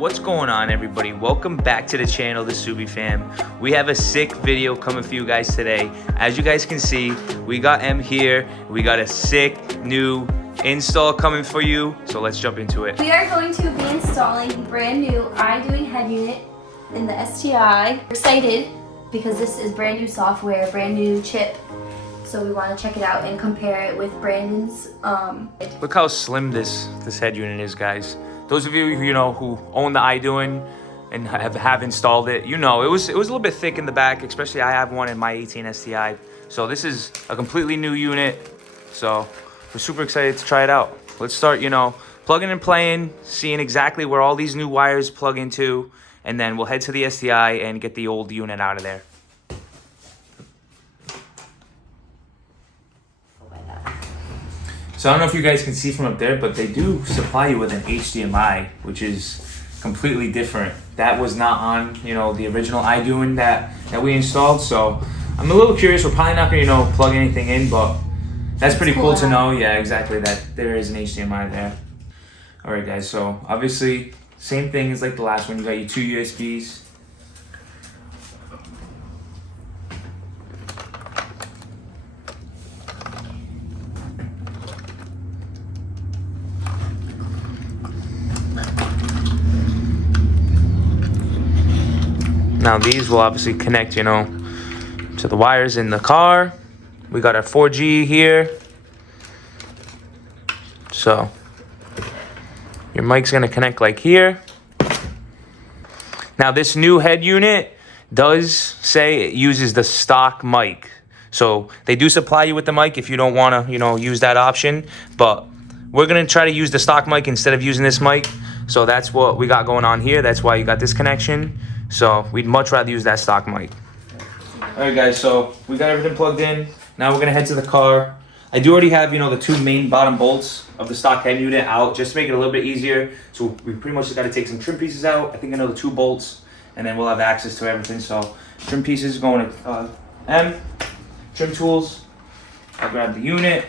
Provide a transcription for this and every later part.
What's going on, everybody? Welcome back to the channel, the Subi fam. We have a sick video coming for you guys today. As you guys can see, we got M here. We got a sick new install coming for you. So let's jump into it. We are going to be installing brand new Idoing head unit in the STI. We're excited because this is brand new software, brand new chip. So we want to check it out and compare it with Brandon's. Look how slim this head unit is, guys. Those of you who own the Idoing and have installed it, it was a little bit thick in the back, especially I have one in my 18 STI. So this is a completely new unit. So we're super excited to try it out. Let's start, plugging and playing, seeing exactly where all these new wires plug into, and then we'll head to the STI and get the old unit out of there. So I don't know if you guys can see from up there, but they do supply you with an HDMI, which is completely different. That was not on, the original Idoing that we installed. So I'm a little curious. We're probably not going to, plug anything in, but that's pretty cool to know. Yeah, exactly, that there is an HDMI there. All right, guys. So obviously, same thing as like the last one. You got your two USBs. Now these will obviously connect, to the wires in the car. We got our 4G here. So your mic's gonna connect like here. Now this new head unit does say it uses the stock mic. So they do supply you with the mic if you don't wanna, use that option. But we're gonna try to use the stock mic instead of using this mic. So that's what we got going on here. That's why you got this connection. So we'd much rather use that stock mic. All right, guys, so we got everything plugged in. Now we're gonna head to the car. I do already have, the two main bottom bolts of the stock head unit out just to make it a little bit easier. So we pretty much just gotta take some trim pieces out. I think another 2 bolts, and then we'll have access to everything. So trim pieces going to M, trim tools. I'll grab the unit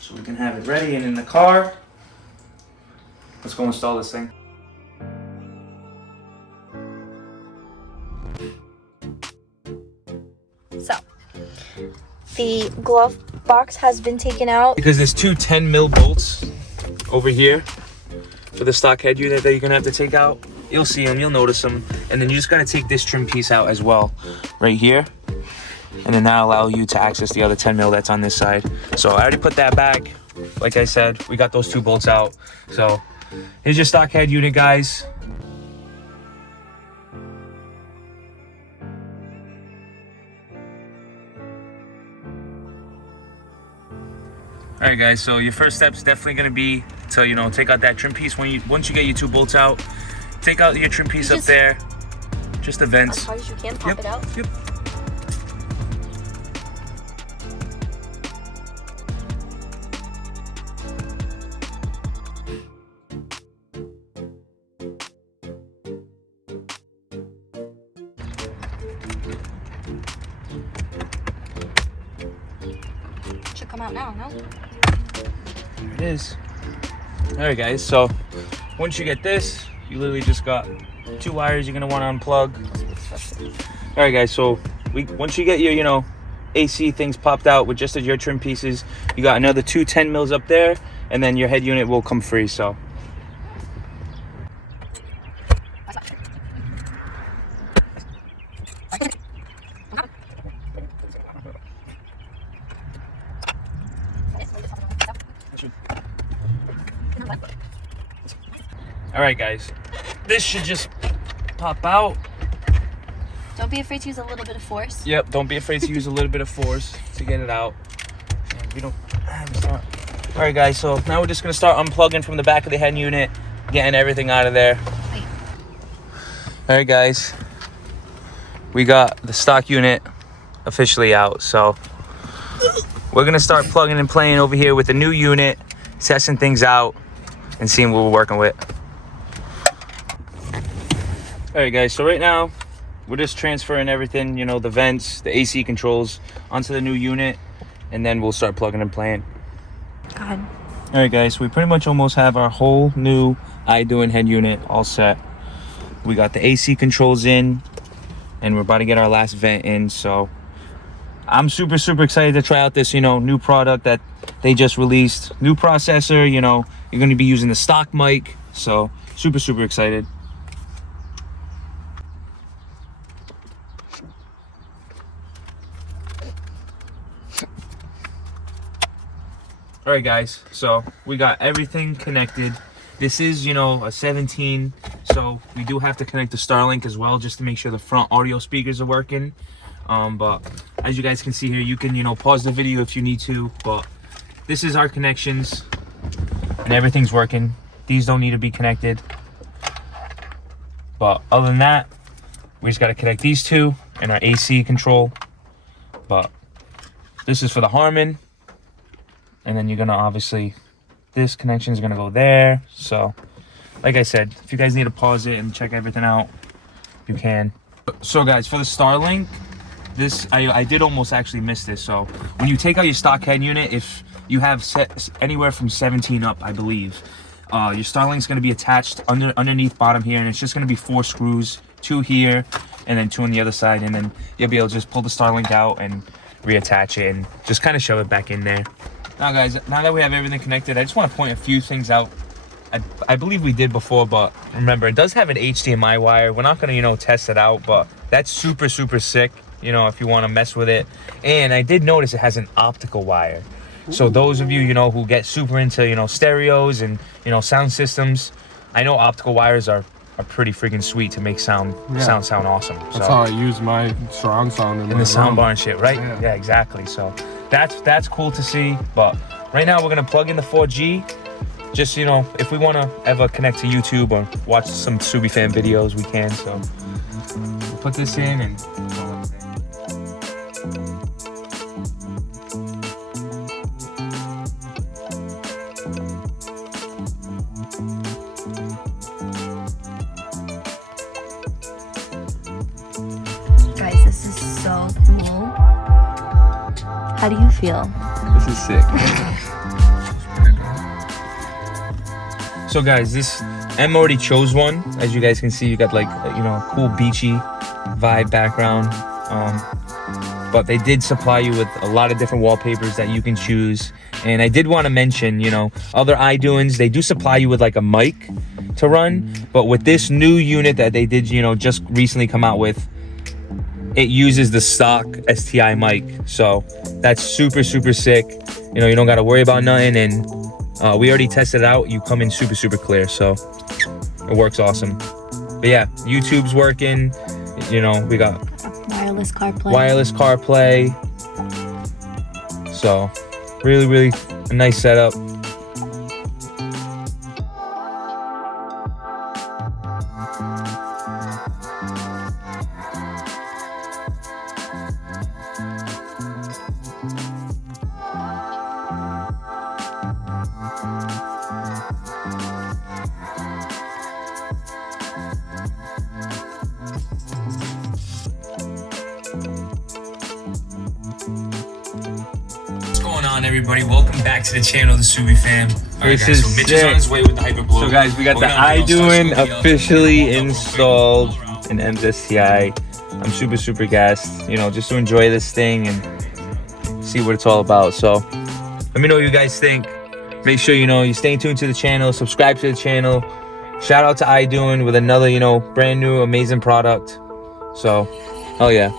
so we can have it ready and in the car. Let's go install this thing. So, the glove box has been taken out. Because there's two 10 mil bolts over here for the stock head unit that you're gonna have to take out. You'll see them, you'll notice them. And then you just gotta take this trim piece out as well, right here. And then that'll allow you to access the other 10 mil that's on this side. So I already put that back. Like I said, we got those 2 bolts out. So here's your stock head unit, guys. All right, guys, so your first step's definitely gonna be to, take out that trim piece. Once you get your 2 bolts out, take out your trim piece up there, just the vents. As hard as you can, pop it out. Yep. Should come out now, no? There it is. All right, guys, so once you get this, you literally just got 2 wires you're gonna want to unplug. All right, guys, so once you get your AC things popped out with just your trim pieces, you got another 2 10 mils up there, and then your head unit will come free. So all right, guys, this should just pop out. Don't be afraid to use a little bit of force. Yep, don't be afraid to use a little bit of force to get it out. We don't start. All right, guys, so now we're just gonna start unplugging from the back of the head unit, getting everything out of there. Wait. All right, guys, we got the stock unit officially out. So we're gonna start plugging and playing over here with the new unit, testing things out and seeing what we're working with. All right, guys, so right now we're just transferring everything, the vents, the AC controls onto the new unit, and then we'll start plugging and playing. Go ahead. All right, guys, we pretty much almost have our whole new Idoing head unit all set. We got the AC controls in, and we're about to get our last vent in. So I'm super excited to try out this, new product that they just released. New processor, you're going to be using the stock mic. So super excited. All right, guys, so we got everything connected. This is, a 17, so we do have to connect the Starlink as well, just to make sure the front audio speakers are working. But as you guys can see here, you can, pause the video if you need to, but this is our connections, and everything's working. These don't need to be connected. But other than that, we just got to connect these two and our AC control. But this is for the Harman. And then you're gonna obviously, this connection is gonna go there. So like I said, if you guys need to pause it and check everything out, you can. So guys, for the Starlink, this I did almost actually miss this. So when you take out your stock head unit, if you have set anywhere from 17 up, I believe, your Starlink's gonna be attached underneath bottom here, and it's just gonna be 4 screws, 2 here and then 2 on the other side, and then you'll be able to just pull the Starlink out and reattach it and just kind of shove it back in there. Now guys, now that we have everything connected, I just want to point a few things out. I believe we did before, but remember, it does have an HDMI wire. We're not going to, test it out, but that's super sick, if you want to mess with it. And I did notice it has an optical wire. So those of you, who get super into, stereos and, sound systems, I know optical wires are pretty freaking sweet to make sound awesome. That's how I use my surround sound in the sound bar and shit, right? Yeah, exactly. So that's cool to see. But right now we're gonna plug in the 4G. Just if we want to ever connect to YouTube or watch some Subi fan videos, we can. So we'll put this in and. Guys, this is so cool. How do you feel? This is sick. So guys, Em already chose one. As you guys can see, you got like cool beachy vibe background. But they did supply you with a lot of different wallpapers that you can choose. And I did want to mention, other Idoings, they do supply you with like a mic to run. But with this new unit that they did, just recently come out with, it uses the stock STI mic. So that's super sick. You don't got to worry about nothing. And we already tested it out. You come in super clear. So it works awesome. But yeah, YouTube's working. We got wireless CarPlay. So really a nice setup. Everybody, welcome back to the channel, the Subi fam. Alright guys, so Mitch is on his way with the Hyperblow. So guys, we got the Idoing officially installed in Em's STI. I'm super gassed, just to enjoy this thing and see what it's all about. So let me know what you guys think. Make sure you stay tuned to the channel, subscribe to the channel. Shout out to Idoing with another brand new amazing product. So hell yeah.